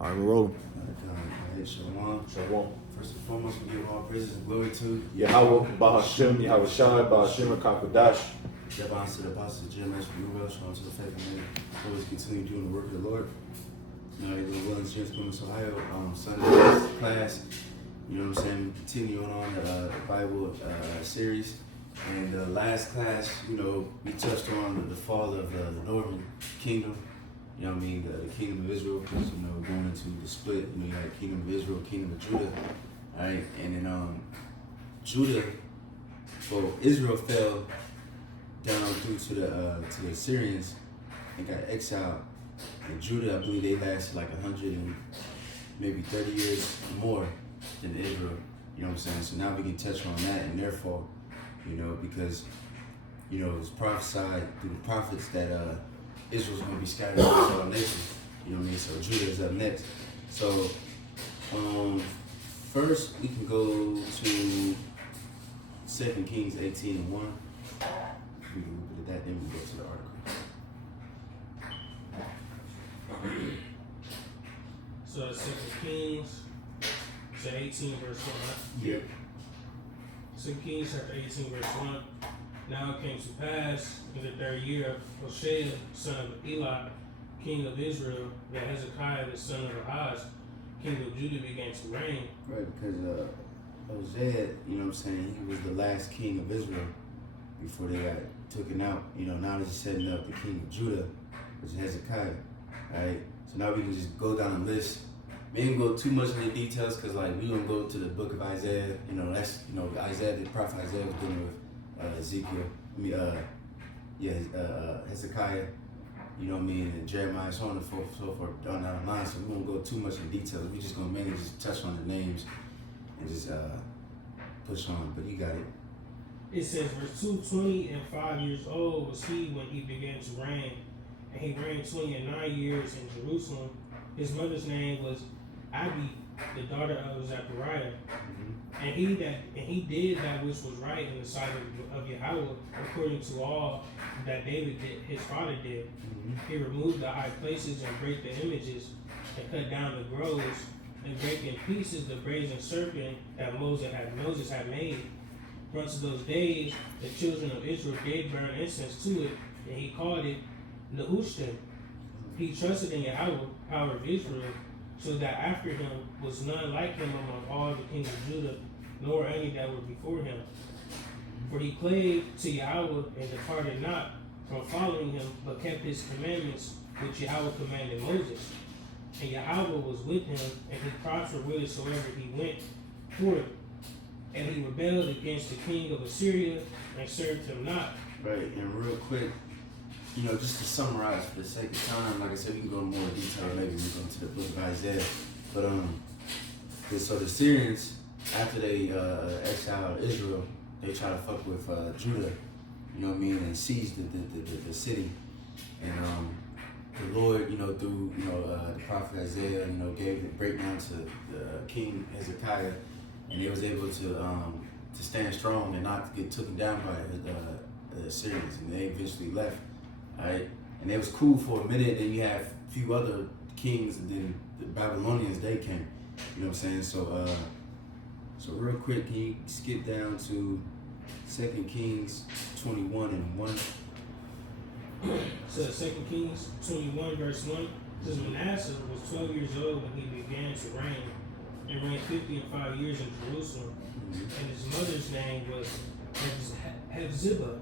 All right, we're rolling. Hey, Shalom. Shalom. First and foremost, we give all praises and glory to Yahweh, Bahashim, Yahweh Shai, Bahashim, Kakadash. Jabban to the apostles, Jeremiah, Ruel, Shalom to the faithful men. Always continue doing the work of the Lord. You know, the Will Insurance Columbus, Ohio, Sunday class. You know what I'm saying? Continuing on the Bible series. And the last class, you know, we touched on the fall of the northern kingdom. You know what I mean? The kingdom of Israel, because, you know, going into the split, you know, you had kingdom of Israel, kingdom of Judah. All right. And then Judah, well, Israel fell down due to the Assyrians and got exiled. And Judah, I believe they lasted like 100 and maybe 30 years more than Israel. You know what I'm saying? So now we can touch on that and their fall, you know, because, you know, it was prophesied through the prophets that Israel's going to be scattered across all nations. You know what I mean? So Judah is up next. So first we can go to 2 Kings 18:1. We can look at that, then we go to the article. So 2 Kings, so 18 verse 1. Yep. 2 Kings chapter 18 verse 1. Now it came to pass in the third year of Hoshea, son of Elah, king of Israel, that Hezekiah, the son of Ahaz, king of Judah, began to reign. Right, because Hosea, you know what I'm saying, he was the last king of Israel before they got taken out. You know, now they're setting up the king of Judah, which is Hezekiah. Alright, so now we can just go down the list. We ain't go too much into details because, like, we don't go to the book of Isaiah. You know, that's, you know, Isaiah, the prophet Isaiah was dealing with Ezekiel, Hezekiah, you know what I mean, and Jeremiah, so on and so forth, down the line. So we won't go too much in details. We just gonna mainly just touch on the names and just push on. But you got it. It says, verse 2, 20 and 5 years old was he when he began to reign, and he reigned 20 and 9 years in Jerusalem. His mother's name was Abi, the daughter of Zechariah. And he did that which was right in the sight of Yahweh, according to all that David did, his father did. He removed the high places and brake the images, and cut down the groves, and brake in pieces the brazen serpent that Moses had made. For unto those days the children of Israel did burn incense to it, and he called it Nehushtan. He trusted in Yahweh, power of Israel, so that after him was none like him among all the kings of Judah, nor any that were before him. For he clave to Yahweh and departed not from following him, but kept his commandments which Yahweh commanded Moses. And Yahweh was with him, and he prospered whithersoever he went forth. And he rebelled against the king of Assyria and served him not. Right, and real quick, you know, just to summarize for the sake of time, like I said, we can go into more detail maybe when we go into the book of Isaiah. But so the Syrians, after they exiled Israel, they try to fuck with Judah, you know what I mean, and seized the city. And the Lord, you know, through, you know, the prophet Isaiah, you know, gave the breakdown to the king Hezekiah, and they was able to stand strong and not get taken down by the Assyrians, and they eventually left. Alright, and it was cool for a minute. Then you have a few other kings, and then the Babylonians, they came. You know what I'm saying? So, so real quick, can you skip down to 2 Kings 21 and 1? So 2 Kings 21 verse 1 says, Manasseh was 12 years old when he began to reign, and reigned 55 years in Jerusalem. And his mother's name was Hephzibah.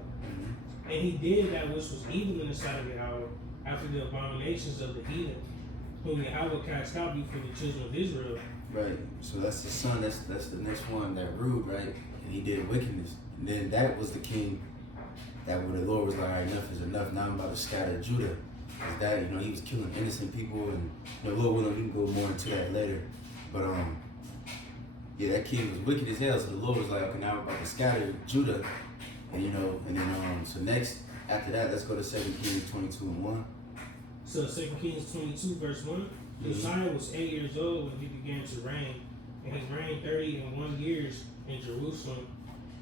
And he did that which was evil in the sight of Yahweh, after the abominations of the heathen, whom Yahweh cast out before the children of Israel. Right. So that's the son. That's the next one that ruled, right? And he did wickedness. And then that was the king that when the Lord was like, all right, enough is enough. Now I'm about to scatter Judah. Because that, you know, he was killing innocent people, and, you know, Lord willing, we can go more into that later. But yeah, that king was wicked as hell. So the Lord was like, okay, now I'm about to scatter Judah. And, you know, and then, so next, after that, let's go to 2 Kings 22 and 1. So 2 Kings 22 verse 1, Josiah was 8 years old when he began to reign, and he reigned 30 years in Jerusalem.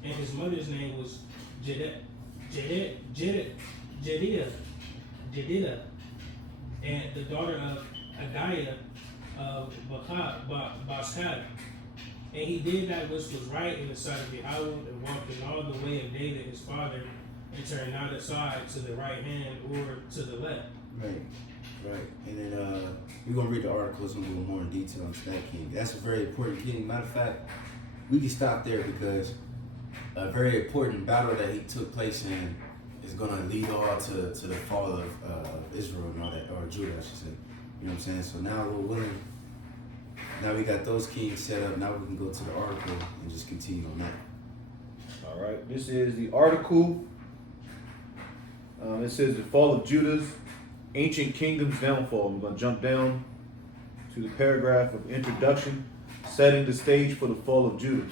And his mother's name was Jedidah, and the daughter of Agaiah, of Boscath. And he did that which was right in the sight of Yahweh, and walked in all the way of David his father, and turned not aside to the right hand or to the left. Right. And then we're going to read the articles and go more in detail into that king. That's a very important king. Matter of fact, we can stop there because a very important battle that he took place in is going to lead all to the fall of Israel and all that, or Judah, I should say. You know what I'm saying? So now we're willing. Now we got those kings set up. Now we can go to the article and just continue on that. All right. This is the article. It says the fall of Judah's ancient kingdom's downfall. I'm going to jump down to the paragraph of introduction, setting the stage for the fall of Judah.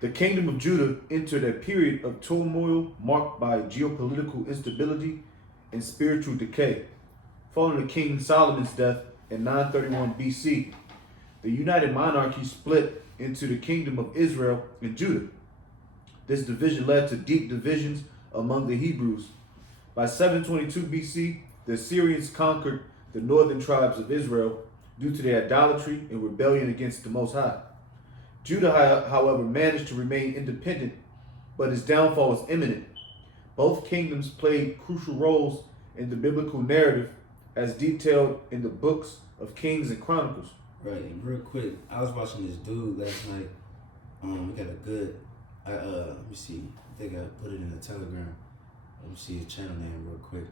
The kingdom of Judah entered a period of turmoil marked by geopolitical instability and spiritual decay. Following the King Solomon's death in 931 BC, the united monarchy split into the kingdom of Israel and Judah. This division led to deep divisions among the Hebrews. By 722 BC, the Assyrians conquered the northern tribes of Israel due to their idolatry and rebellion against the Most High. Judah, however, managed to remain independent, but his downfall was imminent. Both kingdoms played crucial roles in the biblical narrative as detailed in the books of Kings and Chronicles. Right, and real quick, I was watching this dude last night. We got a good, let me see, I think I put it in the Telegram. Let me see his channel name real quick.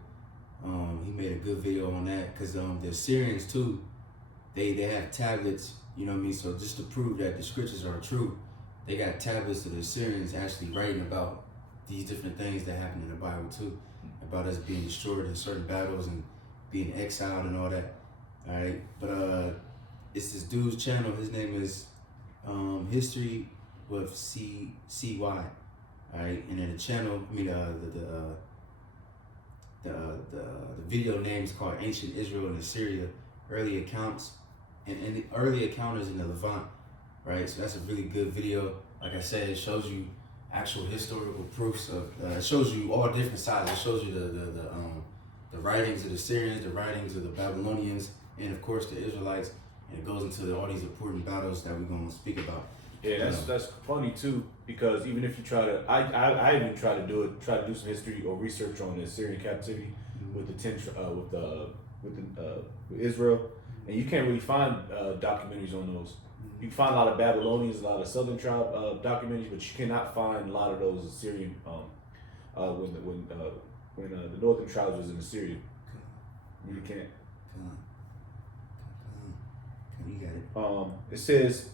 He made a good video on that, because the Assyrians too, they have tablets, you know what I mean? So just to prove that the scriptures are true, they got tablets of the Assyrians actually writing about these different things that happen in the Bible too, about us being destroyed in certain battles and being exiled and all that. All right, but it's this dude's channel. His name is History with CY. All right, and then the channel, I mean the video name is called Ancient Israel and Assyria: Early Accounts and the Early Encounters in the Levant. Right, so that's a really good video. Like I said, it shows you actual historical proofs of. It shows you all different sides. It shows you the writings of the Syrians, the writings of the Babylonians, and of course the Israelites. And it goes into all these important battles that we're going to speak about. Yeah, that's funny too, because even if you try to, I even try to do some history or research on the Assyrian captivity with with Israel, and you can't really find documentaries on those. You can find a lot of Babylonians, a lot of Southern tribe documentaries, but you cannot find a lot of those Assyrian when the northern tribes was in Assyria. You can't. You got it. It says,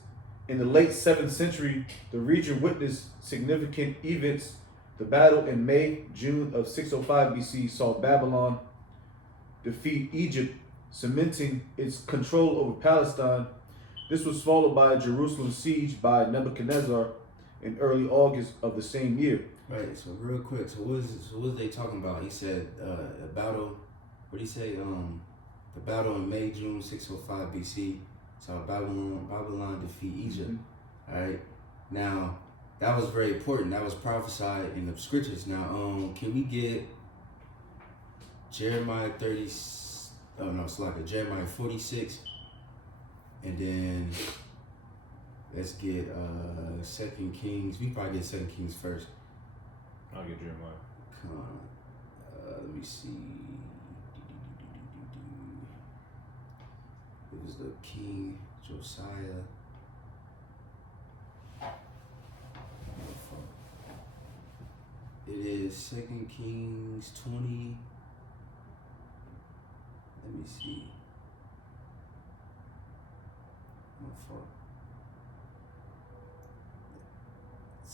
in the late 7th century, the region witnessed significant events. The battle in June of 605 BC saw Babylon defeat Egypt, cementing its control over Palestine. This was followed by a Jerusalem siege by Nebuchadnezzar in early August of the same year. Right, so real quick, so what was they talking about? He said a battle, what did he say? The battle in June 605 BC saw Babylon defeat Egypt. All right, now that was very important. That was prophesied in the scriptures. Now, can we get Jeremiah 46, and then let's get 2 Kings. We probably get 2 Kings first. I'll get Jeremiah. Come on, let me see. It was the King Josiah. It is 2 Kings 20. Let me see. Oh, fuck.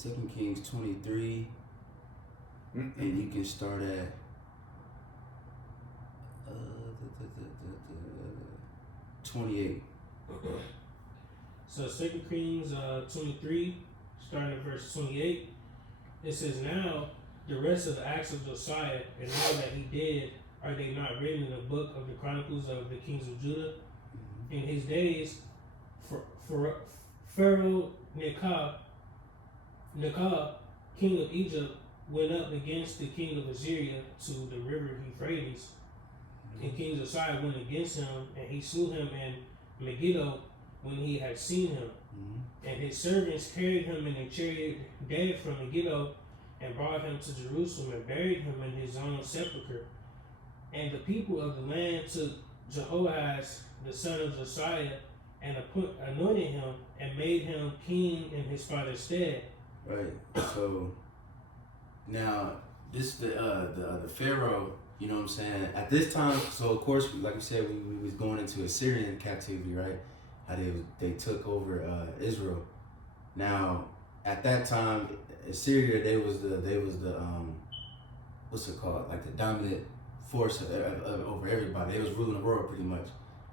2 Kings 23. And you can start at 28. So 2 Kings 23, starting at verse 28, it says, "Now the rest of the acts of Josiah and all that he did, are they not written in the book of the Chronicles of the kings of Judah? In his days, Pharaoh Nekhah, king of Egypt, went up against the king of Assyria to the river Euphrates, And King Josiah went against him, and he slew him in Megiddo when he had seen him. And his servants carried him in a chariot dead from Megiddo and brought him to Jerusalem and buried him in his own sepulchre. And the people of the land took Jehoahaz, the son of Josiah, and anointed him and made him king in his father's stead. Right. So now this the Pharaoh, you know what I'm saying? At this time, so of course, like we said, we was going into Assyrian captivity, right? How they took over Israel. Now at that time, Assyria, they was the what's it called? Like the dominant force over everybody. They was ruling the world pretty much.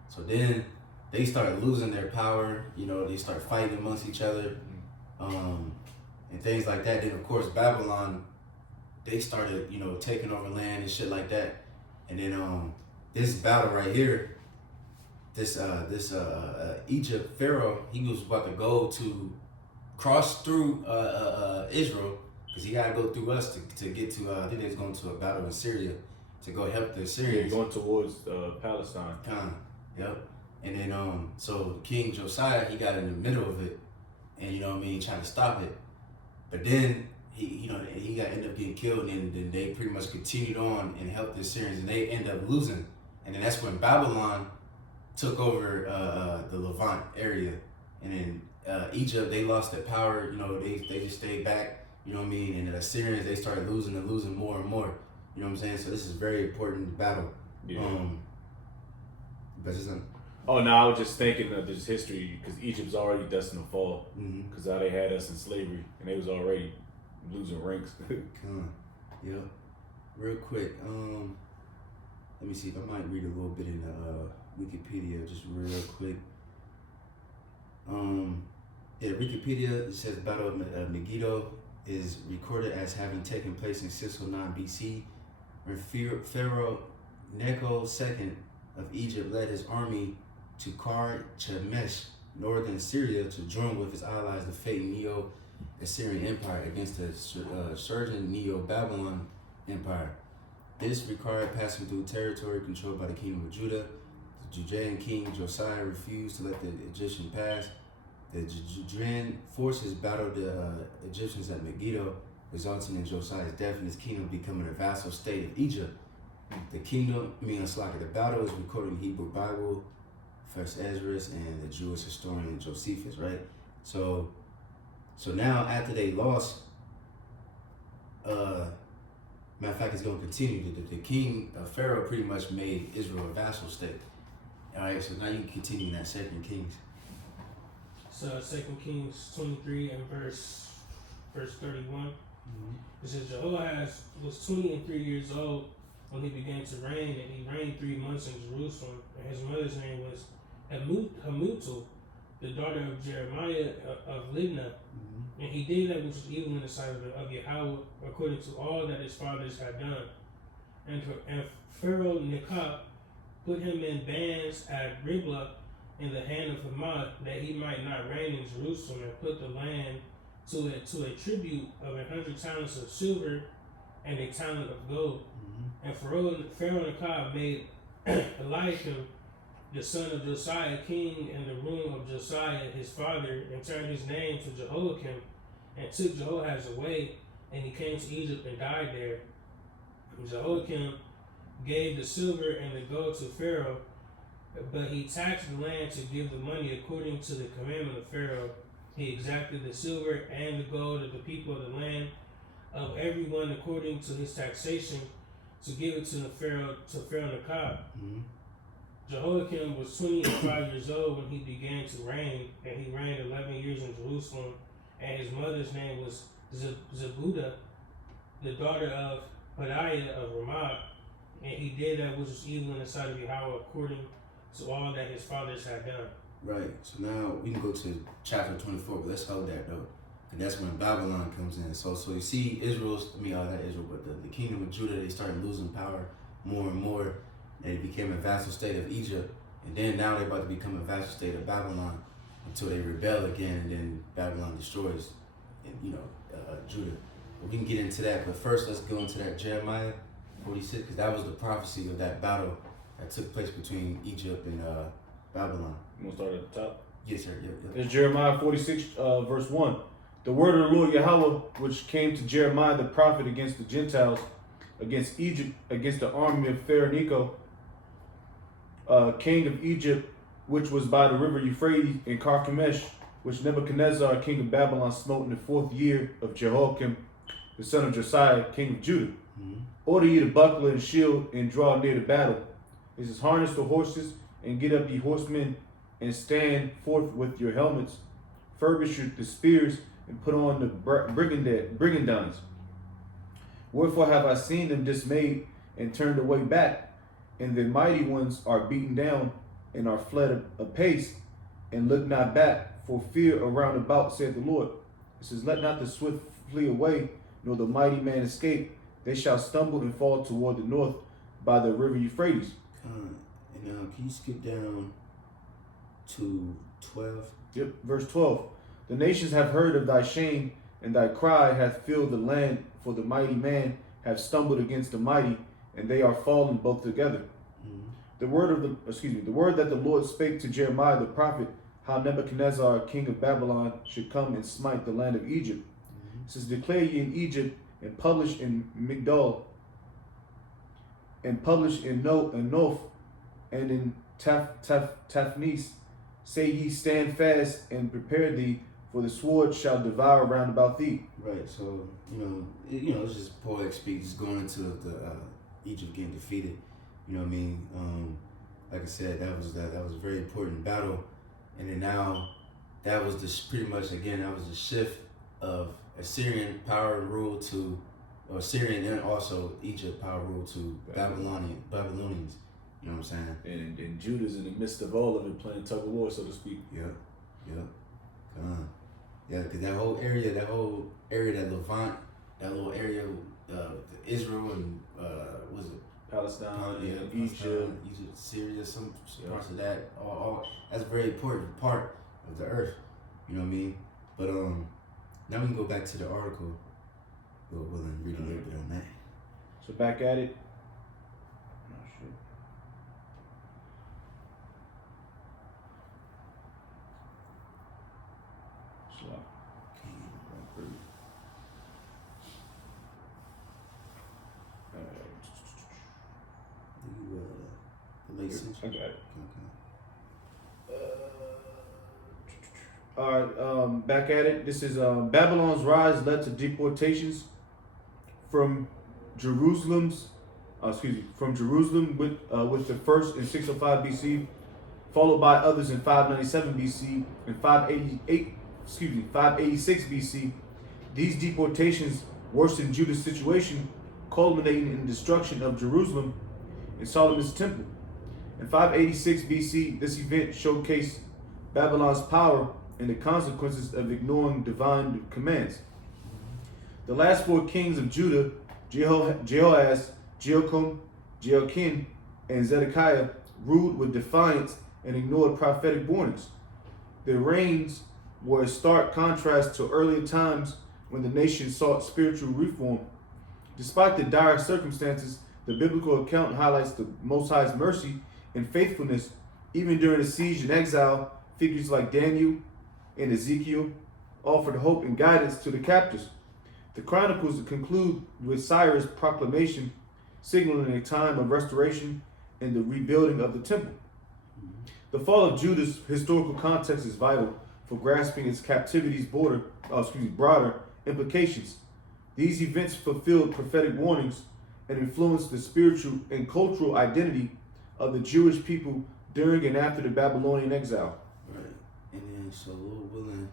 So then they started losing their power. You know, they started fighting amongst each other, and things like that. Then of course Babylon, they started, you know, taking over land and shit like that. And then this battle right here, this Egypt Pharaoh, he was about to go to cross through Israel, because he got to go through us to get to I think they was going to a battle in Syria to go help the Syrians. Going towards Palestine. Yep. And then so King Josiah, he got in the middle of it, and you know what I mean, trying to stop it. But then he ended up getting killed, and then they pretty much continued on and helped the Syrians, and they ended up losing. And then that's when Babylon took over the Levant area, and then Egypt, they lost their power. You know, they just stayed back. You know what I mean? And the Assyrians, they started losing more and more. You know what I'm saying? So this is a very important battle. Yeah. Oh no, I was just thinking of this history, because Egypt's already destined to fall, Mm-hmm. because how they had us in slavery, and they was already losing ranks. Yep. Real quick, let me see if I might read a little bit in the Wikipedia, just real quick. Wikipedia, it says Battle of Megiddo is recorded as having taken place in 609 BC, when Pharaoh Necho II of Egypt led his army to Karchemish, northern Syria, to join with his allies the fake Neo-Assyrian Empire against the surging Neo-Babylon Empire. This required passing through territory controlled by the kingdom of Judah. The Judean king Josiah refused to let the Egyptian pass. The Judean forces battled the Egyptians at Megiddo, resulting in Josiah's death and his kingdom becoming a vassal state of Egypt. The battle is recorded in Hebrew Bible, First Esdras, and the Jewish historian Josephus, right? So now after they lost, matter of fact, it's going to continue. The king, Pharaoh, pretty much made Israel a vassal state. All right, so now you can continue in that Second Kings. So 2 Kings 23 and verse 31. Mm-hmm. It says Jehoahaz was 23 years old when he began to reign, and he reigned 3 months in Jerusalem. And his mother's name was Hamutal, the daughter of Jeremiah of Libnah. Mm-hmm. And he did that which was evil in the sight of Yahweh, according to all that his fathers had done. And Pharaoh Necho put him in bands at Riblah in the hand of Hamath, that he might not reign in Jerusalem, and put the land to a tribute of 100 talents of silver and a talent of gold. Mm-hmm. And Pharaoh Necho made Eliakim, the son of Josiah, king in the room of Josiah his father, and turned his name to Jehoiakim, and took Jehoahaz away, and he came to Egypt and died there. And Jehoiakim gave the silver and the gold to Pharaoh, but he taxed the land to give the money according to the commandment of Pharaoh. He exacted the silver and the gold of the people of the land, of everyone according to his taxation, to give it to Pharaoh Necho. Mm-hmm. Jehoiakim was 25 years old when he began to reign, and he reigned 11 years in Jerusalem. And his mother's name was Zebudah, the daughter of Pedaiah of Ramah. And he did that which was evil in the sight of Yahweh, according to all that his fathers had done. Right. So now we can go to chapter 24, but let's hold that though. And that's when Babylon comes in. So you see not Israel, but the kingdom of Judah, they started losing power more and more. They became a vassal state of Egypt. And then now they're about to become a vassal state of Babylon until they rebel again, and then Babylon destroys Judah. But we can get into that. But first, let's go into that Jeremiah 46, because that was the prophecy of that battle that took place between Egypt and Babylon. You want to start at the top? Yes, sir. Yep. It's Jeremiah 46, verse 1. The word of the Lord Yahweh, which came to Jeremiah the prophet against the Gentiles, against Egypt, against the army of Pharaoh Necho, king of Egypt, which was by the river Euphrates, in Carchemish, which Nebuchadnezzar, king of Babylon, smote in the 4th year of Jehoiakim, the son of Josiah, king of Judah. Mm-hmm. Order ye to buckler and shield and draw near the battle. It says, harness the horses and get up ye horsemen and stand forth with your helmets. Furbish the spears and put on the brigandines. Wherefore have I seen them dismayed and turned away back, and the mighty ones are beaten down and are fled apace, and look not back for fear around about, saith the Lord. It says, let not the swift flee away, nor the mighty man escape. They shall stumble and fall toward the north by the river Euphrates. And can you skip down to 12? Yep, verse 12. The nations have heard of thy shame, and thy cry hath filled the land, for the mighty man have stumbled against the mighty, and they are fallen both together. Mm-hmm. The word that the Lord spake to Jeremiah the prophet, how Nebuchadnezzar, king of Babylon, should come and smite the land of Egypt. Mm-hmm. It says, declare ye in Egypt, and publish in Migdol, and publish in Noph, and in Taphnes. Say ye, stand fast and prepare thee, for the sword shall devour round about thee. Right. So it's just poetic speak, just going into the Egypt getting defeated. You know what I mean? Like I said, that was a very important battle, and then now that was pretty much again that was the shift of Assyrian power and rule to Assyrian and also Egypt power rule to Babylonians. You know what I'm saying? And Judah's in the midst of all of it, playing tug of war, so to speak. Yeah. Yeah, because that whole area, that Levant, that little area, Israel and was it Palestine, Egypt, Syria, some parts of that. All that's a very important part of the earth. You know what I mean? But now we can go back to the article. We'll read a little bit on that. So back at it. The late century. I got it. Okay. All right, back at it. This is Babylon's rise led to deportations from Jerusalem with the first in 605 BC, followed by others in 597 BC and 586 BC. These deportations worsened Judah's situation, culminating in the destruction of Jerusalem and Solomon's temple. In 586 BC, this event showcased Babylon's power and the consequences of ignoring divine commands. The last 4 kings of Judah, Jehoaz, Jehoiakim, and Zedekiah, ruled with defiance and ignored prophetic warnings. Their reigns were a stark contrast to earlier times when the nation sought spiritual reform. Despite the dire circumstances, the biblical account highlights the Most High's mercy and faithfulness. Even during the siege and exile, figures like Daniel and Ezekiel offered hope and guidance to the captors. The Chronicles conclude with Cyrus' proclamation, signaling a time of restoration and the rebuilding of the temple. The fall of Judah's historical context is vital for grasping its captivity's broader implications. These events fulfilled prophetic warnings and influenced the spiritual and cultural identity of the Jewish people during and after the Babylonian exile. Right. And then, so Lord willing,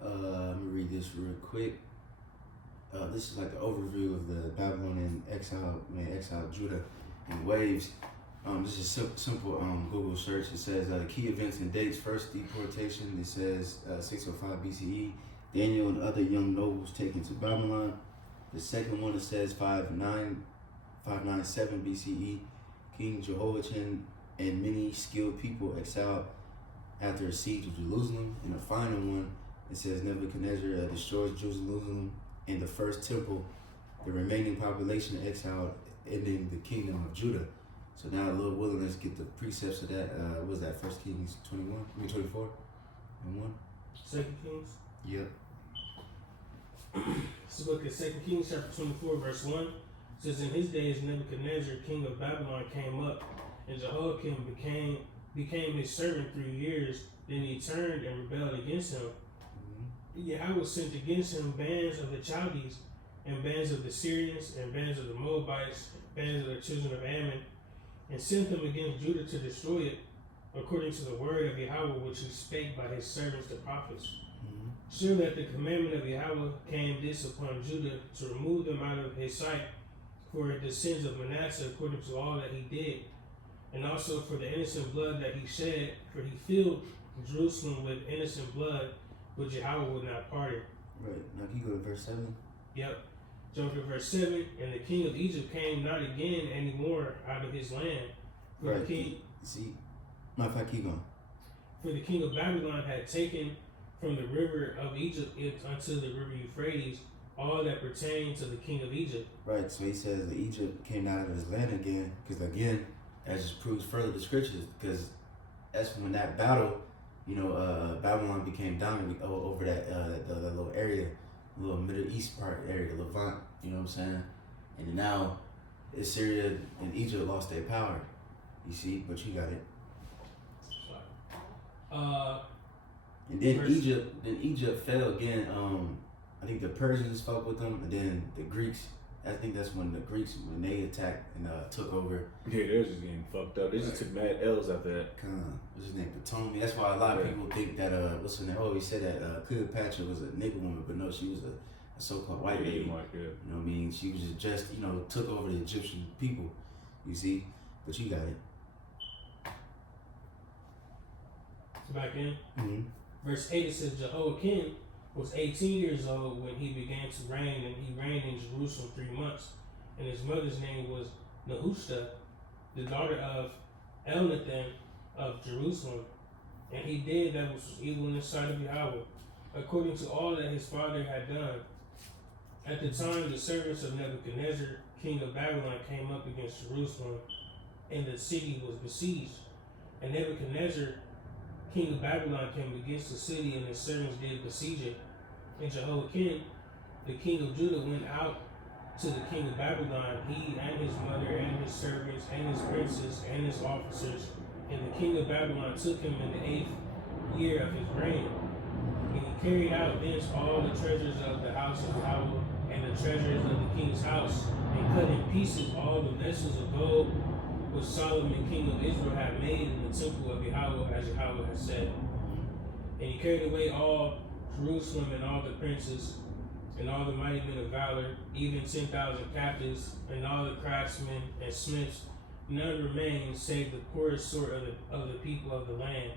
let me read this real quick. This is like the overview of the Babylonian exile Judah in waves. This is simple Google search. It says key events and dates. First deportation, it says 605 BCE. Daniel and other young nobles taken to Babylon. The second one, it says 597 BCE. King Jehoiachin and many skilled people exiled after a siege of Jerusalem. And the final one, it says Nebuchadnezzar destroys Jerusalem and the first temple. The remaining population exiled, ending the kingdom of Judah. So now, Lord willing, let's get the precepts of that. What was that? 1 Kings 21? I mean 24 and 1. 2 Kings. Yep. Let's look at 2 Kings chapter 24, verse 1. It says, in his days Nebuchadnezzar, king of Babylon, came up, and Jehoiakim became his servant 3 years. Then he turned and rebelled against him. Yahweh sent against him bands of the Chaldees, and bands of the Syrians, and bands of the Moabites, and bands of the children of Ammon, and sent them against Judah to destroy it, according to the word of Yahweh which he spake by his servants the prophets. Surely at the commandment of Yahweh came this upon Judah, to remove them out of his sight for the sins of Manasseh, according to all that he did, and also for the innocent blood that he shed, for he filled Jerusalem with innocent blood, which Yahweh would not pardon. Right. Now can you go to verse 7? Yep. Jump to verse 7. And the king of Egypt came not again any more out of his land. For Right. the king, See, matter of fact, keep going. for the king of Babylon had taken from the river of Egypt unto the river Euphrates all that pertained to the king of Egypt. Right. So he says that Egypt came out of his land again, because again, that just proves further the scriptures, because that's when that battle, Babylon became dominant over that little area, the little Middle East part area, the Levant. You know what I'm saying? And now, Assyria and Egypt lost their power. You see, but you got it. And then Egypt fell again. I think the Persians fought with them, and then the Greeks. I think that's when the Greeks, when they attacked and took over. Yeah, they're just getting fucked up. They just took mad L's after that. What's his name? Ptolemy. That's why a lot of people think that what's her name? Oh, he said that Cleopatra was a nigger woman, but no, she was a so-called white lady. Yeah. You know what I mean? She was just took over the Egyptian people. You see, but you got it. Back in. Mm-hmm. Verse 8, it says, Jehoiakim was 18 years old when he began to reign, and he reigned in Jerusalem 3 months. And his mother's name was Nehushta, the daughter of Elnathan of Jerusalem. And he did that which was evil in the sight of Yahweh, according to all that his father had done. At the time, the servants of Nebuchadnezzar, king of Babylon, came up against Jerusalem, and the city was besieged. And Nebuchadnezzar, king of Babylon, came against the city, and his servants did besiege it. And Jehoiakim, the king of Judah, went out to the king of Babylon, he and his mother and his servants and his princes and his officers. And the king of Babylon took him in the 8th year of his reign. And he carried out thence all the treasures of the house of Yahweh and the treasures of the king's house, and cut in pieces all the vessels of gold which Solomon king of Israel had made in the temple of Yahweh, as Yahweh had said. And he carried away all Jerusalem and all the princes and all the mighty men of valor, even 10,000 captives, and all the craftsmen and smiths. None remained save the poorest sort of the people of the land.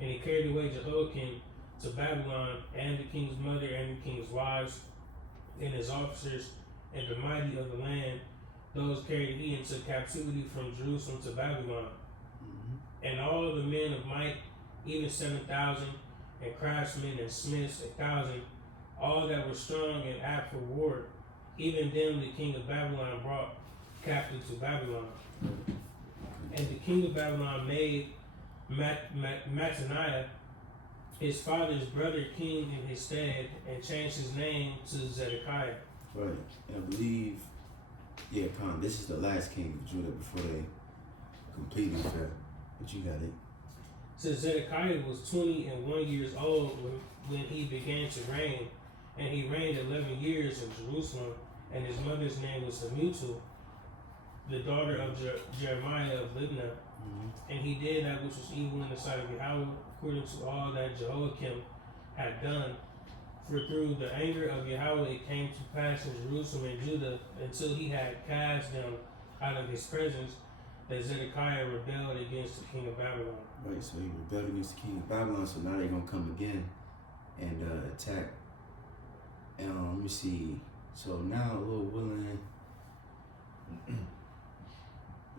And he carried away Jehoiakim to Babylon, and the king's mother and the king's wives, and his officers, and the mighty of the land. Those carried he into captivity from Jerusalem to Babylon. And all the men of might, even 7,000, and craftsmen and smiths 1,000, all that were strong and apt for war, even them the king of Babylon brought captive to Babylon. And the king of Babylon made Mattaniah his father's brother king in his stead, and changed his name to Zedekiah. Right. And I believe, this is the last king of Judah before they completely fell. But you got it. So Zedekiah was 21 years old when he began to reign, and he reigned 11 years in Jerusalem. And his mother's name was Hamutal, the daughter of Jeremiah of Libnah. And he did that which was evil in the sight of Yahweh, according to all that Jehoiakim had done. For through the anger of Yahweh it came to pass in Jerusalem and Judah, until he had cast them out of his presence, that Zedekiah rebelled against the king of Babylon. Right, so he rebelled against the king of Babylon, so now they're going to come again and attack. And let me see. So now, Lord willing,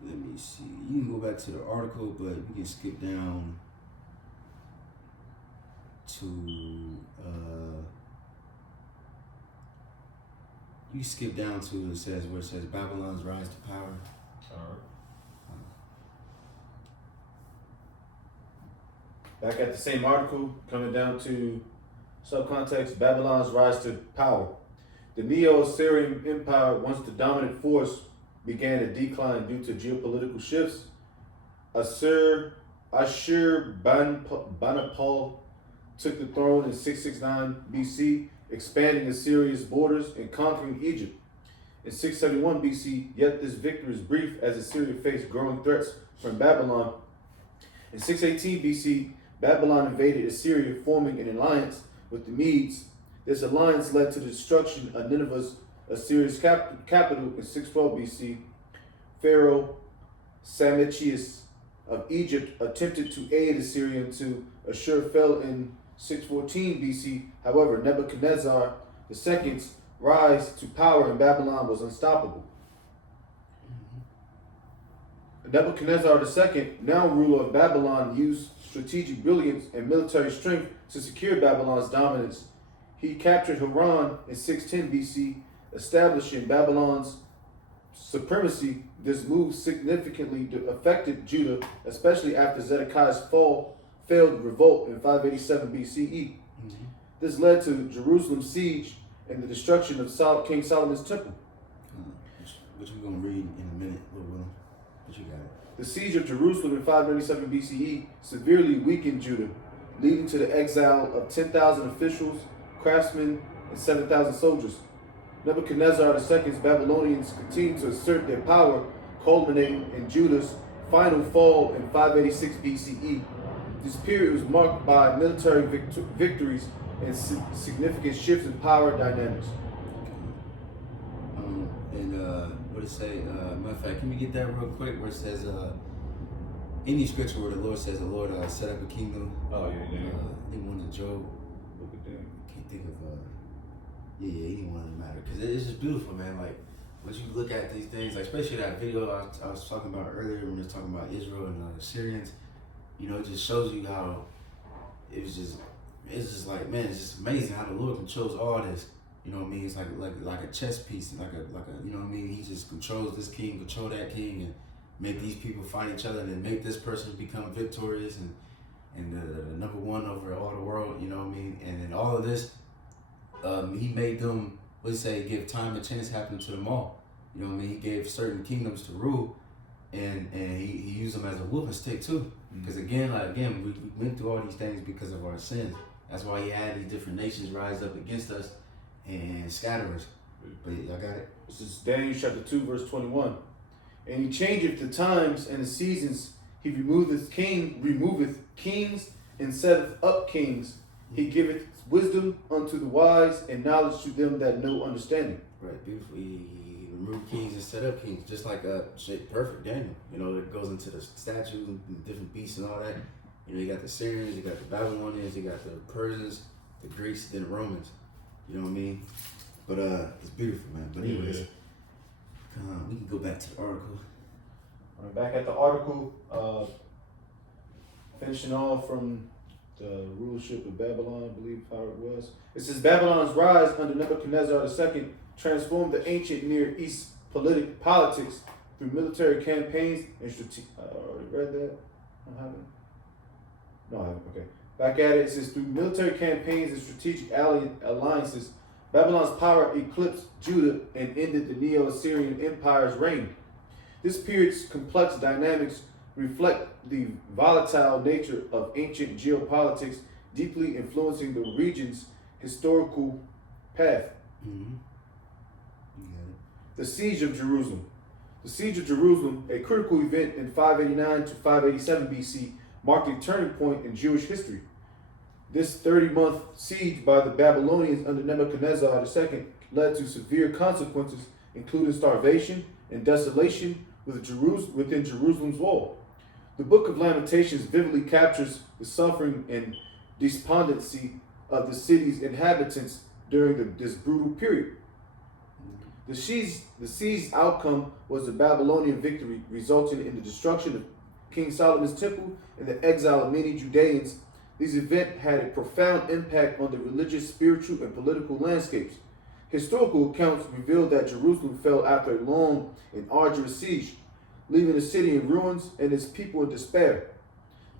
let me see. You can go back to the article, but we can skip down to, you skip down to where it says Babylon's rise to power. Alright. Back at the same article, coming down to subcontext, Babylon's rise to power. The Neo-Assyrian Empire, once the dominant force, began to decline due to geopolitical shifts. Ashurbanipal took the throne in 669 BC, expanding Assyria's borders and conquering Egypt. In 671 BC, yet this victory is brief as Assyria faced growing threats from Babylon. In 618 BC, Babylon invaded Assyria, forming an alliance with the Medes. This alliance led to the destruction of Nineveh's Assyria's capital in 612 BC. Pharaoh Psammetichus of Egypt attempted to aid Assyria until Ashur fell in 614 BC. However, Nebuchadnezzar II's rise to power in Babylon was unstoppable. Nebuchadnezzar II, now ruler of Babylon, used strategic brilliance and military strength to secure Babylon's dominance. He captured Haran in 610 BC, establishing Babylon's supremacy. This move significantly affected Judah, especially after Zedekiah's failed revolt in 587 BCE. This led to Jerusalem's siege and the destruction of King Solomon's temple. Which we're going to read in a minute, Lord willing. But you got it. The siege of Jerusalem in 597 BCE severely weakened Judah, leading to the exile of 10,000 officials, craftsmen, and 7,000 soldiers. Nebuchadnezzar II's Babylonians continued to assert their power, culminating in Judah's final fall in 586 BCE. This period was marked by military victories and significant shifts in power dynamics. What it say? Matter of fact, can we get that real quick? Where it says, any scripture where the Lord says the Lord set up a kingdom. Oh, yeah. I think one of Job. Look at that. Can't think of. Anyone doesn't matter because it's just beautiful, man. Like once you look at these things, like especially that video I was talking about earlier when we were talking about Israel and the Syrians. You know, it just shows you how it's just like, man, it's just amazing how the Lord controls all this. You know what I mean? It's like a chess piece, like a you know what I mean? He just controls this king, control that king, and make these people fight each other, and then make this person become victorious and the number one over all the world. You know what I mean? And then all of this, he made them, give time and chance happen to them all. You know what I mean? He gave certain kingdoms to rule, and he used them as a whooping stick too. Because again, we went through all these things because of our sins. That's why he had these different nations rise up against us and scatter us. But y'all got it? This is Daniel chapter 2, verse 21. And he changeth the times and the seasons. He removeth kings and setteth up kings. He giveth wisdom unto the wise and knowledge to them that know understanding. Right, beautiful. He removed kings and set up kings, just like perfect Daniel. You know, it goes into the statues and the different beasts and all that. You know, you got the Syrians, you got the Babylonians, you got the Persians, the Greeks, then the Romans. You know what I mean? But it's beautiful, man. But anyways, we can go back to the article. All right, back at the article, finishing off from the rulership of Babylon, I believe how it was. It says Babylon's rise under Nebuchadnezzar II transformed the ancient Near East politics through military campaigns and strategic. I already read that. I haven't. No, I haven't. Okay. Back at it says through military campaigns and strategic alliances, Babylon's power eclipsed Judah and ended the Neo-Assyrian Empire's reign. This period's complex dynamics reflect the volatile nature of ancient geopolitics, deeply influencing the region's historical path. Mm-hmm. The Siege of Jerusalem. The Siege of Jerusalem, a critical event in 589 to 587 BC, marked a turning point in Jewish history. This 30-month siege by the Babylonians under Nebuchadnezzar II led to severe consequences, including starvation and desolation within Jerusalem's wall. The Book of Lamentations vividly captures the suffering and despondency of the city's inhabitants during this brutal period. The siege's outcome was the Babylonian victory, resulting in the destruction of King Solomon's temple and the exile of many Judeans. This event had a profound impact on the religious, spiritual, and political landscapes. Historical accounts reveal that Jerusalem fell after a long and arduous siege, leaving the city in ruins and its people in despair.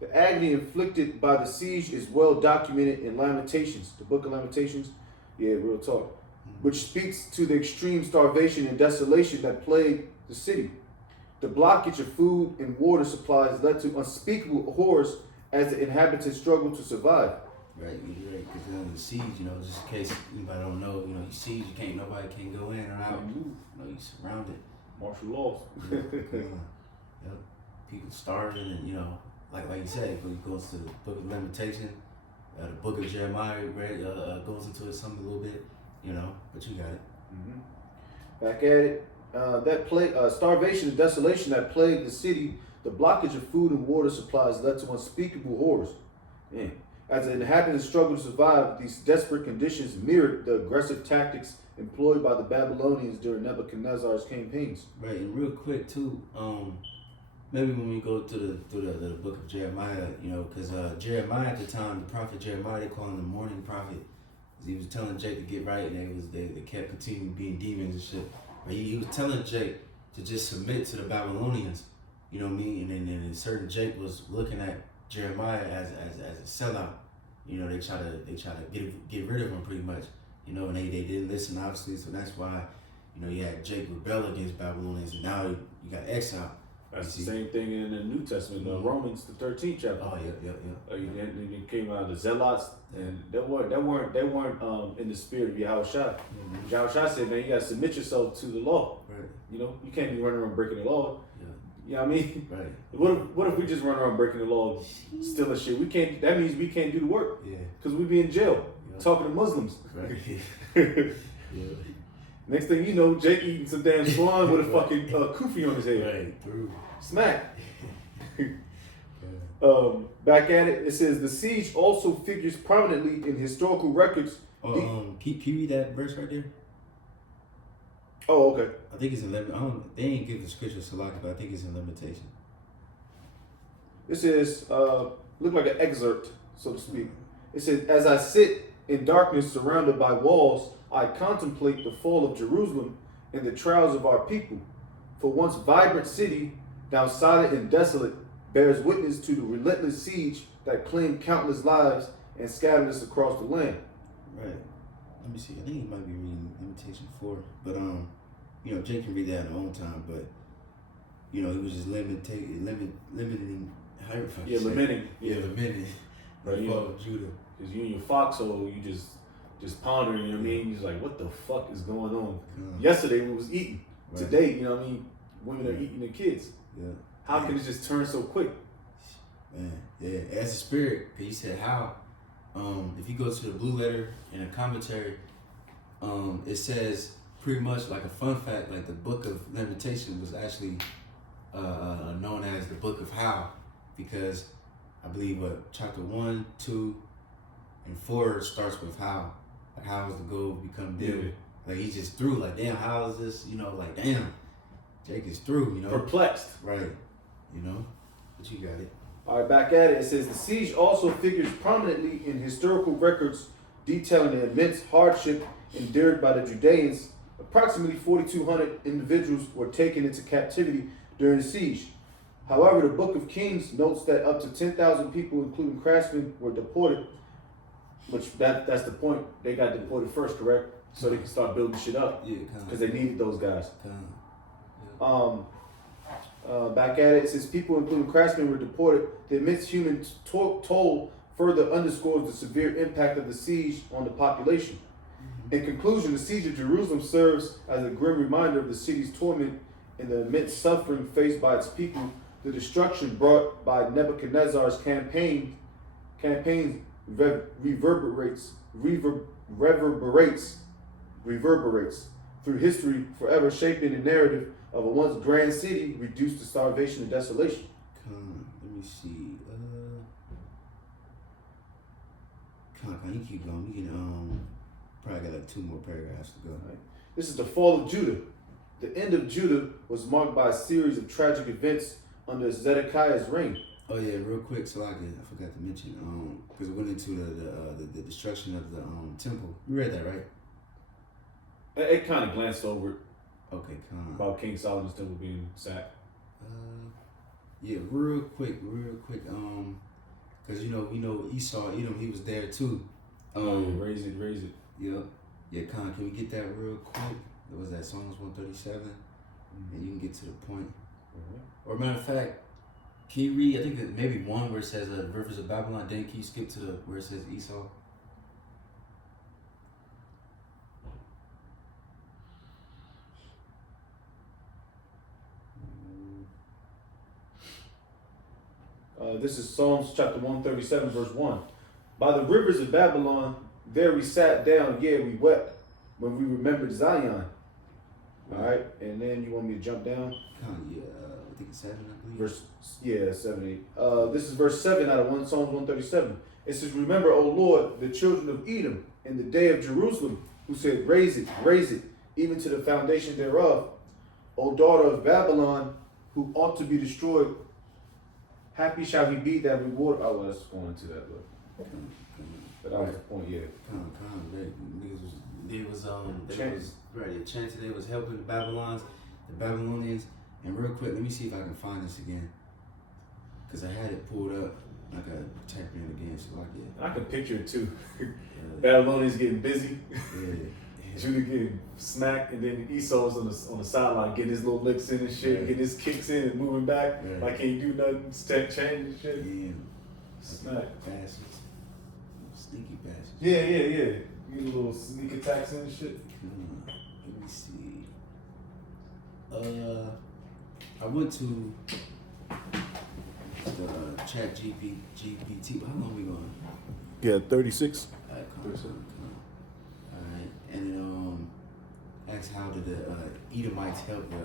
The agony inflicted by the siege is well documented in Lamentations, the book of Lamentations. Yeah, real talk. Which speaks to the extreme starvation and desolation that plagued the city. The blockage of food and water supplies led to unspeakable horrors as the inhabitants struggled to survive. Right, you're right. Because in the siege, you know, just in case anybody don't know, you know, you siege, nobody can go in or out. You know, you surrounded. Martial laws. Yep. People starving, and you know, like you said, when it goes to the Book of Lamentation, the Book of Jeremiah, goes into it some a little bit, you know, but you got it. Mm-hmm. Back at it. Starvation and desolation that plagued the city, the blockage of food and water supplies led to unspeakable horrors. Man. As the inhabitants struggled to survive, these desperate conditions mirrored the aggressive tactics employed by the Babylonians during Nebuchadnezzar's campaigns. Right, and real quick too, maybe when we go through the book of Jeremiah, you know, because Jeremiah at the time, the prophet Jeremiah, they call him the morning prophet, 'cause he was telling Jake to get right, and they kept continuing being demons and shit. But he was telling Jake to just submit to the Babylonians, you know what I mean? And then certain Jake was looking at Jeremiah as a sellout. You know, they try to get rid of him pretty much. You know, and they didn't listen obviously, so that's why, you know, you had Jake rebel against Babylonians, and now you got exile. That's the same thing in the New Testament, Romans the 13th chapter. Oh yeah. And it came out of the Zealots, and they weren't in the spirit of Yahushua. Yahushua said, man, you gotta submit yourself to the law. Right. You know, you can't be running around breaking the law. Yeah. You know what I mean? Right. What if we just run around breaking the law, stealing shit? We can't. That means we can't do the work. Yeah. Because we be in jail talking to Muslims. Right. Yeah. Next thing you know, Jake eating some damn swan with a fucking kufi on his head. Right. Through. Smack. Back at it, it says the siege also figures prominently in historical records. Can you read that verse right there? Oh, okay. I think it's in they ain't give the scripture Salaki, but I think it's in Limitation. This is look like an excerpt, so to speak. It says, "As I sit in darkness surrounded by walls, I contemplate the fall of Jerusalem and the trials of our people. For once vibrant city, now silent and desolate, bears witness to the relentless siege that claimed countless lives and scattered us across the land." Right. Let me see. I think he might be reading Limitation 4. But you know, Jake can read that in his own time, but you know, he was just limiting how you fucking say it? Lamenting. Yeah, lamenting. Right, The you fall know. of Judah. Because you in your foxhole, you just pondering, you know what I mean? You're just like, what the fuck is going on? Yesterday we was eating. Right. Today, you know what I mean? Women are eating their kids. Yeah. How can it just turn so quick? Man, yeah, as a spirit, because you said how. If you go to the Blue Letter in a commentary, it says pretty much like a fun fact, like the book of Lamentation was actually known as the book of how, because I believe chapter 1, 2, and 4 starts with how. Like how is the gold become deal? Yeah. Like he just threw, like damn, how is this? You know, like damn, Jake is through, you know. Perplexed. Right. You know, but you got it. All right, back at it. It says the siege also figures prominently in historical records detailing the immense hardship endured by the Judeans. Approximately 4,200 individuals were taken into captivity during the siege. However, the Book of Kings notes that up to 10,000 people, including craftsmen, were deported. Which that's the point. They got deported first, correct? So they can start building shit up. Yeah, Because they needed those guys. Yeah. Back at it, since people, including craftsmen, were deported, the immense human toll further underscores the severe impact of the siege on the population. In conclusion, the siege of Jerusalem serves as a grim reminder of the city's torment and the immense suffering faced by its people. The destruction brought by Nebuchadnezzar's campaigns reverberates through history, forever shaping the narrative of a once grand city reduced to starvation and desolation. Let me see. You keep going. We can probably got like 2 more paragraphs to go. Right. This is the fall of Judah. The end of Judah was marked by a series of tragic events under Zedekiah's reign. Oh yeah, real quick, so I forgot to mention, because it went into the destruction of the temple. You read that, right? It kind of glanced over it Okay, come on. about King Solomon's temple being sacked. Yeah, real quick. Cause you know we know Esau, Edom, he was there too. Raise it. Yep. Yeah, Con, can we get that real quick? What was that, Psalms 137? And you can get to the point. Or matter of fact, can you read, I think that maybe one where it says the rivers of Babylon, then can you skip to the where it says Esau? This is Psalms chapter 137, verse 1. By the rivers of Babylon, there we sat down, yeah, we wept when we remembered Zion. All right, and then you want me to jump down? Con, yeah, I think it's 7, I believe. Verse, yeah, 7, 8. This is verse 7 out of Psalms 137. It says, remember, O Lord, the children of Edom in the day of Jerusalem, who said, raise it, even to the foundation thereof. O daughter of Babylon, who ought to be destroyed, happy shall he be that reward. I was going into that, but that was the point, yeah. Con, they was right. Chanting, they was helping the Babylonians. And real quick, let me see if I can find this again, cause I had it pulled up. I gotta tap in again, so I get. I can picture it too. Babylonians getting busy. Yeah. Judah getting smacked, and then Esau's on the sideline getting his little licks in and shit, getting his kicks in and moving back. Yeah. Like can't do nothing, step change and shit. Yeah. Smack. Bastards. Sneaky bastards. Yeah. You little sneak attacks and shit. Let me see. I went to the Chat GPT. How long we going? Yeah, 36. Alright, Alright, and then asked how did the Edomites help the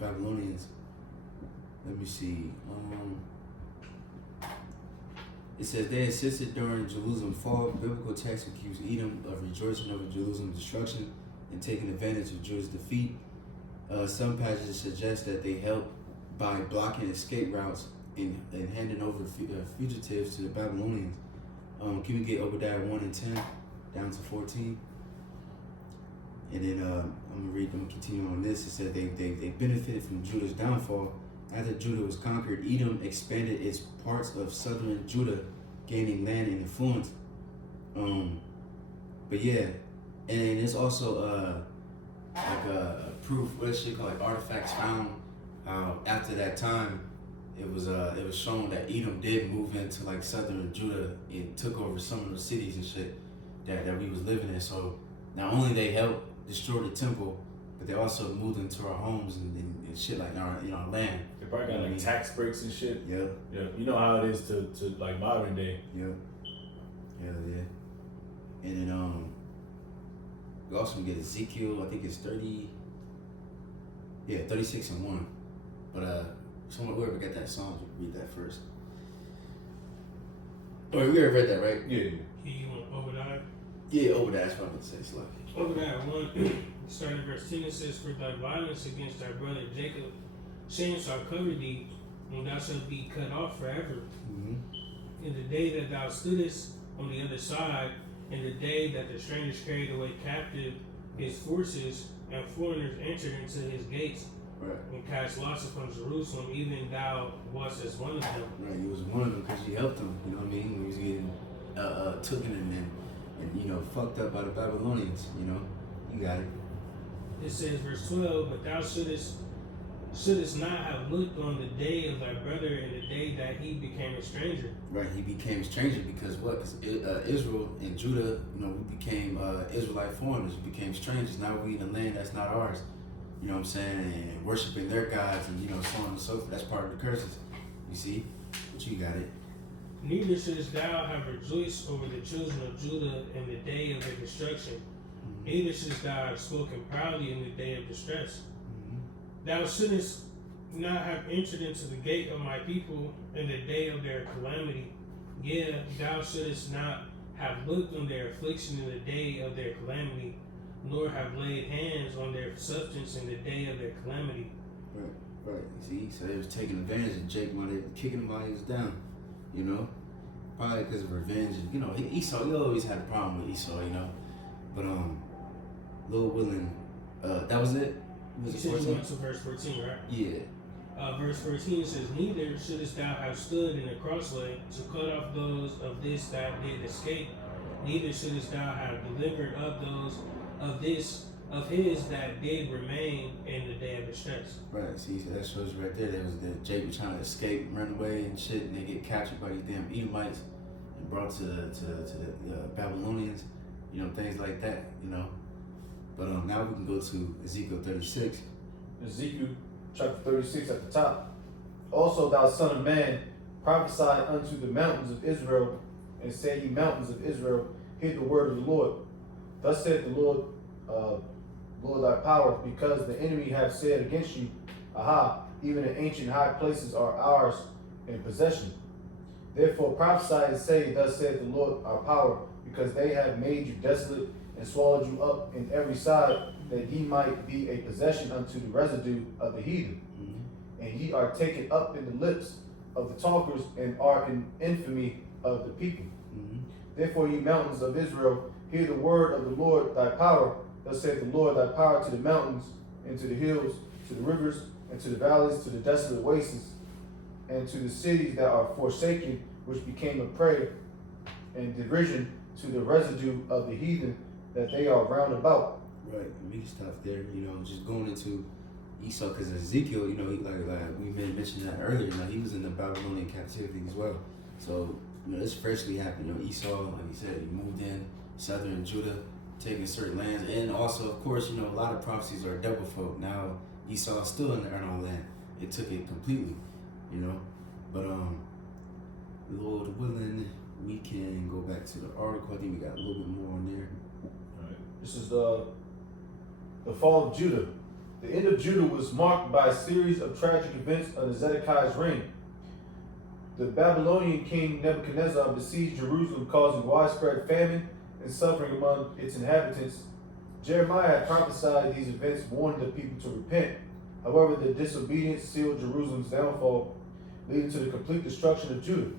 Babylonians? Let me see. It says they assisted during Jerusalem's fall. Biblical texts accuse Edom of rejoicing over Jerusalem's destruction and taking advantage of Judah's defeat. Some passages suggest that they helped by blocking escape routes and handing over fugitives to the Babylonians. Can we get Obadiah 1 and 10 down to 14? And then I'm gonna continue on this. It said they benefited from Judah's downfall. After Judah was conquered, Edom expanded its parts of southern Judah, gaining land and influence. But yeah, and it's also like a proof, what shit called, like artifacts found. After that time, it was shown that Edom did move into like southern Judah and took over some of the cities and shit that we was living in. So not only they helped destroy the temple, but they also moved into our homes and shit like our land. They probably got like tax breaks and shit. Yeah. Yeah. You know how it is to like modern day. Yeah. Yeah. And then we also get Ezekiel, I think it's 36 and 1. But whoever got that song, read that first. Oh, we already read that, right? Yeah. You want Obadiah? Yeah, Obadiah, that's what I'm gonna say, Slucky. Obadiah 1, starting at verse 10, it says, for thy violence against thy brother Jacob, shame shall cover thee, and thou shalt be cut off forever. Mm-hmm. In the day that thou stoodest on the other side, in the day that the strangers carried away captive his forces, and foreigners entered into his gates, Right. and cast lots upon Jerusalem, even thou wast as one of them. Right, you was one of them because you helped them, you know what I mean? When he was getting taken and fucked up by the Babylonians, you know? You got it. It says, verse 12, but thou shouldest not have looked on the day of thy brother in the day that he became a stranger. Right, he became a stranger because what? Because Israel and Judah, we became Israelite foreigners. We became strangers. Now we in a land that's not ours. You know what I'm saying? And worshiping their gods and, so on and so forth. That's part of the curses. You see? But you got it. Neither shouldest thou have rejoiced over the children of Judah in the day of their destruction. Mm-hmm. Neither shouldest thou have spoken proudly in the day of distress. Mm-hmm. Thou shouldest not have entered into the gate of my people in the day of their calamity. Yeah, thou shouldest not have looked on their affliction in the day of their calamity, nor have laid hands on their substance in the day of their calamity. Right. See, so they was taking advantage of Jake while they were kicking him while he was down. Probably because of revenge. And, Esau, he always had a problem with Esau, But Lil Willin, that was it? You said you went to verse 14, right? Yeah. Verse 14 says, "Neither shouldest thou have stood in the crossway to cut off those of this that did escape, neither shouldest thou have delivered up those of his that did remain in the day of distress." Right, see, so that shows you right there. There was the Jacob trying to escape, run away and shit, and they get captured by these damn Edomites and brought to the Babylonians, you know, things like that, you know. But now we can go to Ezekiel 36. Ezekiel chapter 36 at the top. "Also, thou son of man, prophesy unto the mountains of Israel, and say, ye mountains of Israel, hear the word of the Lord. Thus saith the Lord, Lord thy power, because the enemy have said against you, Aha, even the ancient high places are ours in possession. Therefore prophesy and say, Thus saith the Lord our power, because they have made you desolate and swallowed you up in every side, that ye might be a possession unto the residue of the heathen. And ye are taken up in the lips of the talkers, and are in infamy of the people. Therefore, ye mountains of Israel, hear the word of the Lord thy power. Thus saith the Lord thy power to the mountains, and to the hills, to the rivers, and to the valleys, to the desolate wastes, and to the cities that are forsaken, which became a prey and derision to the residue of the heathen, that they are round about." Right, we can stop there, you know, just going into Esau, because Ezekiel, you know, he, like we mentioned that earlier, you know, he was in the Babylonian captivity as well. So, you know, this freshly happened. You know, Esau, like you said, he moved in southern Judah, taking certain lands, and also, of course, you know, a lot of prophecies are double folk. Now, Esau is still in the Earnhardt land. It took it completely, you know. But Lord willing, we can go back to the article. I think we got a little bit more on there. This is the fall of Judah. The end of Judah was marked by a series of tragic events under Zedekiah's reign. The Babylonian king Nebuchadnezzar besieged Jerusalem, causing widespread famine and suffering among its inhabitants. Jeremiah had prophesied these events, warning the people to repent. However, their disobedience sealed Jerusalem's downfall, leading to the complete destruction of Judah.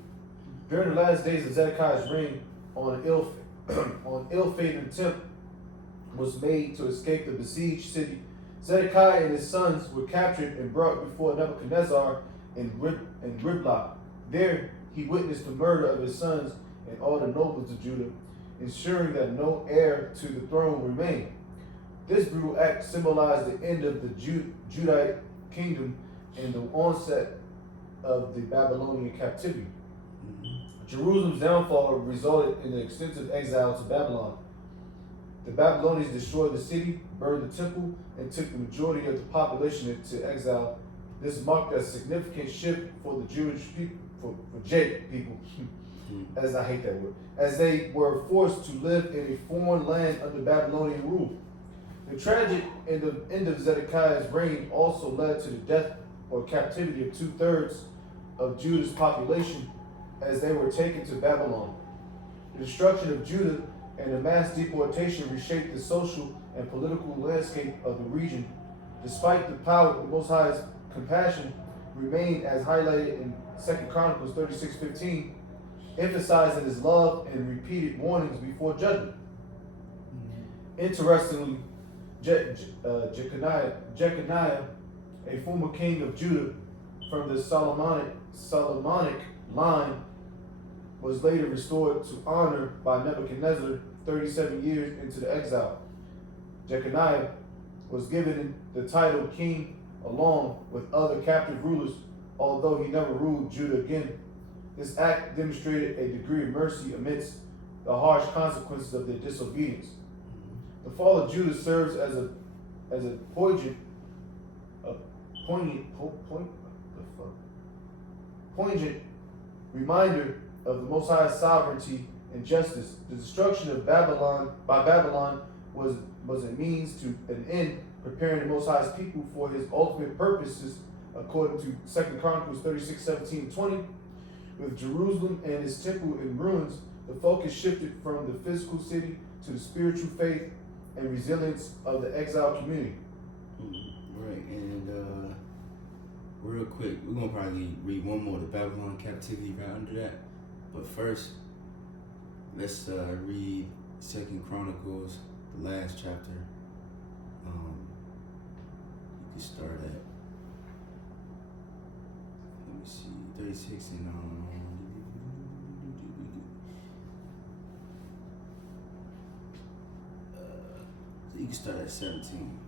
During the last days of Zedekiah's reign, an ill-fated attempt was made to escape the besieged city. Zedekiah and his sons were captured and brought before Nebuchadnezzar in Riblah. There he witnessed the murder of his sons and all the nobles of Judah, ensuring that no heir to the throne remained. This brutal act symbolized the end of the Judite kingdom and the onset of the Babylonian captivity. Jerusalem's downfall resulted in the extensive exile to Babylon. The Babylonians destroyed the city, burned the temple, and took the majority of the population into exile. This marked a significant shift for the Jewish people, for Jacob people, as I hate that word, as they were forced to live in a foreign land under Babylonian rule. The tragic end of Zedekiah's reign also led to the death or captivity of 2/3 of Judah's population as they were taken to Babylon. The destruction of Judah and the mass deportation reshaped the social and political landscape of the region. Despite the power of the Most High's compassion remained, as highlighted in 2 Chronicles 36:15, emphasizing his love and repeated warnings before judgment. Interestingly, Jeconiah, a former king of Judah from the Solomonic line, was later restored to honor by Nebuchadnezzar 37 years into the exile. Jeconiah was given the title king along with other captive rulers, although he never ruled Judah again. This act demonstrated a degree of mercy amidst the harsh consequences of their disobedience. The fall of Judah serves as a poignant reminder of the Most High's sovereignty and justice. The destruction of Babylon was a means to an end, preparing the Most High's people for his ultimate purposes, according to 2 Chronicles 36:17-20. With Jerusalem and its temple in ruins, the focus shifted from the physical city to the spiritual faith and resilience of the exiled community. Right, and real quick, we're gonna probably read one more, the Babylon captivity right under that. But first, let's read 2 Chronicles, the last chapter. You can start at me see, 36 and you can start at 17.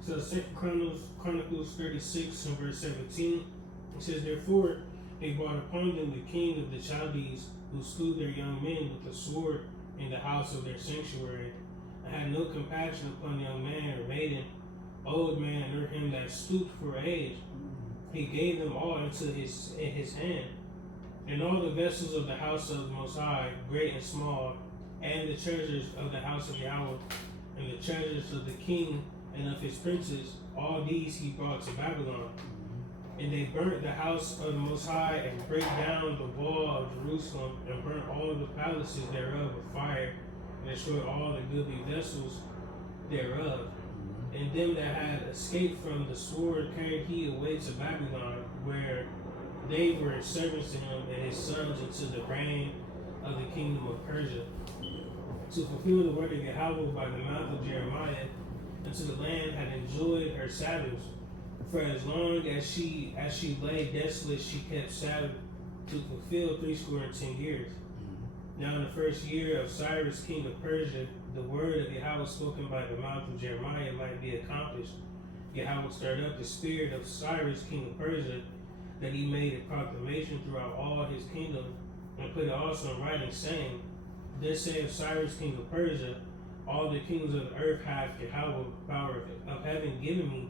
So Chronicles 36 and verse 17, it says, Therefore they brought upon them the king of the Chaldees, who slew their young men with the sword in the house of their sanctuary, and had no compassion upon young man or maiden, old man, or him that stooped for age. He gave them all into his hand, and all the vessels of the house of the Most High, great and small, and the treasures of the house of Yahweh, and the treasures of the king and of his princes, all these he brought to Babylon. And they burnt the house of the Most High, and brake down the wall of Jerusalem, and burnt all the palaces thereof with fire, and destroyed all the goodly vessels thereof. And them that had escaped from the sword carried he away to Babylon, where they were servants to him and his sons until the reign of the kingdom of Persia, to fulfill the word of Yahweh by the mouth of Jeremiah, until the land had enjoyed her Sabbaths. For as long as she lay desolate, she kept Sabbath to fulfill 70 years. Now in the first year of Cyrus, king of Persia, the word of Yahweh spoken by the mouth of Jeremiah might be accomplished. Yahweh stirred up the spirit of Cyrus, king of Persia, that he made a proclamation throughout all his kingdom, and put it also in writing, saying, Thus saith Cyrus, king of Persia, all the kingdoms of the earth hath Yahweh power of heaven given me,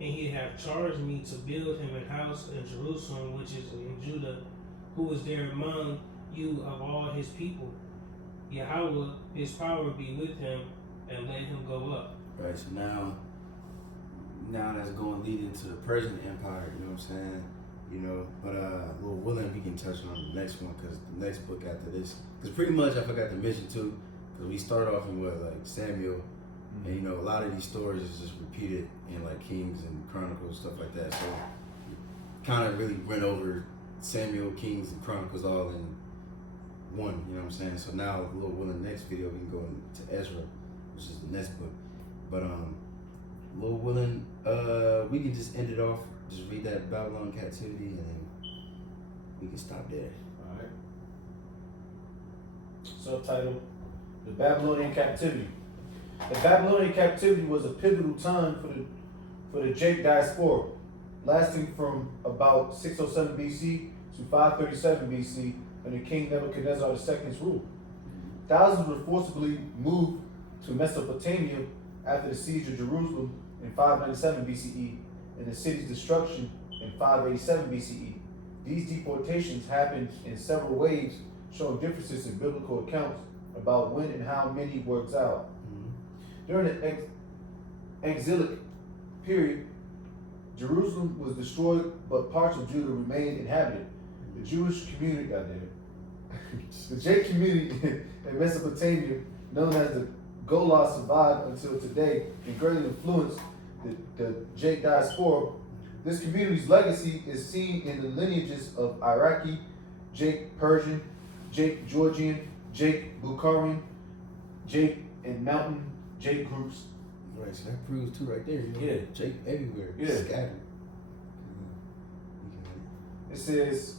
and he hath charged me to build him a house in Jerusalem, which is in Judah, who is there among you of all his people. Yahweh, his power be with him, and let him go up. Right, so now that's going to lead into the Persian Empire, you know what I'm saying? You know, but Lord willing, we can touch on the next one, because the next book after this, because pretty much I forgot to mention too, because we start off in Samuel, and you know, a lot of these stories is just repeated in like Kings and Chronicles, stuff like that. So kind of really went over Samuel, Kings, and Chronicles all in one, you know what I'm saying? So now, Lord willing, next video we can go into Ezra, which is the next book. But Lord willing, we can just end it off, just read that Babylon captivity, and then we can stop there. Alright. Subtitle: The Babylonian Captivity. The Babylonian captivity was a pivotal time for the Jake diaspora, lasting from about 607 BC to 537 BC under King Nebuchadnezzar II's rule. Thousands were forcibly moved to Mesopotamia after the siege of Jerusalem in 597 BCE and the city's destruction in 587 BCE. These deportations happened in several waves, showing differences in biblical accounts about when and how many were exiled. During the exilic period, Jerusalem was destroyed, but parts of Judah remained inhabited. The Jewish community, the Jake community in Mesopotamia, known as the Golah, survived until today and greatly influenced the Jake diaspora. This community's legacy is seen in the lineages of Iraqi, Jake Persian, Jake Georgian, Jake Bukharian, Jake and Mountain Jake groups. Right, so that proves too right there. You know, Yeah. Jake everywhere. Yeah. Scattered. It says,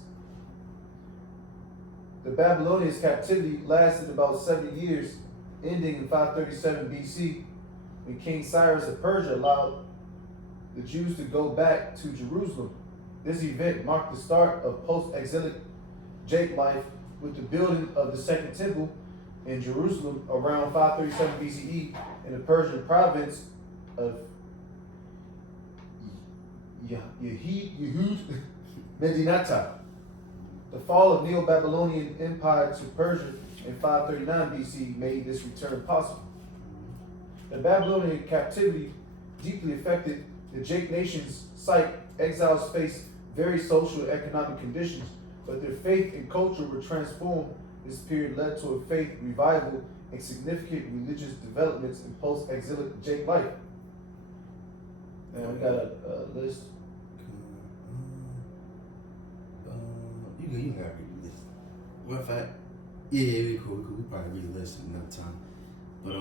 the Babylonian captivity lasted about 70 years, ending in 537 BC, when King Cyrus of Persia allowed the Jews to go back to Jerusalem. This event marked the start of post-exilic Jake life with the building of the Second Temple in Jerusalem around 537 BCE in the Persian province of Yehud Medinata. The fall of Neo-Babylonian Empire to Persia in 539 BC made this return possible. The Babylonian captivity deeply affected the Jake nation's psyche. Exiles faced very social and economic conditions, but their faith and culture were transformed. This period led to a faith revival and significant religious developments in post-exilic Jake life. And we got a list. You gotta read the list. Matter of fact, yeah, we cool. We probably read the list another time. But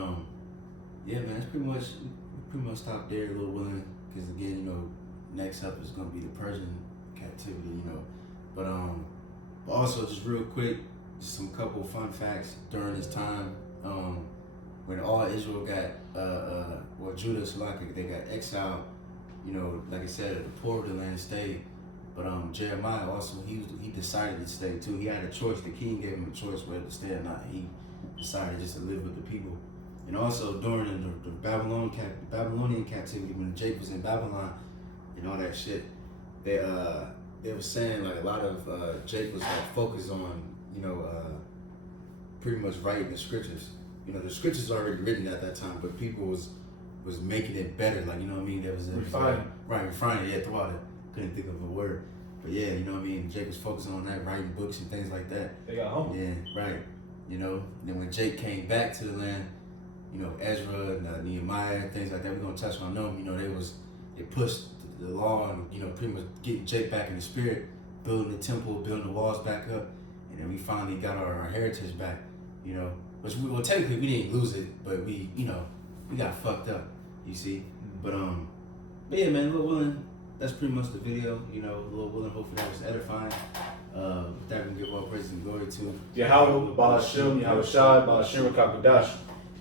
yeah, man, it's pretty much stop there, Lord willing, because again, you know, next up is gonna be the Persian captivity, you know. But also just real quick, just some couple fun facts during this time. When all Israel got, Judah, Salaki, they got exiled, you know, like I said, the poor of the land stayed. But Jeremiah also, he decided to stay too. He had a choice. The king gave him a choice whether to stay or not. He decided just to live with the people. And also during the Babylonian captivity, when Jake was in Babylon and all that shit, they were saying like a lot of Jake was like focused on, you know, pretty much writing the scriptures. You know, the scriptures already written at that time, but people was making it better. Like, you know what I mean? There was refining. Yeah, throughout it. Couldn't think of a word. But yeah, you know what I mean? Jake was focusing on that, writing books and things like that. They got humble. Yeah, right. You know, and then when Jake came back to the land, you know, Ezra and Nehemiah and things like that, we're gonna touch on them. You know, they pushed the law and, you know, pretty much getting Jake back in the spirit, building the temple, building the walls back up, and then we finally got our heritage back. You know, which technically we didn't lose it, but we got fucked up. You see, but yeah, man, Lil Willin, that's pretty much the video. You know, Lil Willin, hopefully that was edifying. That we give all praise and glory to Yahweh, Ba'ashem, Yahweh Shai, Ba'ashem, Kakadash.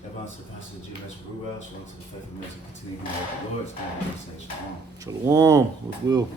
Advance the Pastor G.S. Brewell, shalom to the faithful minister, continuing to work the Lord, stand in the session. Shalom, with will.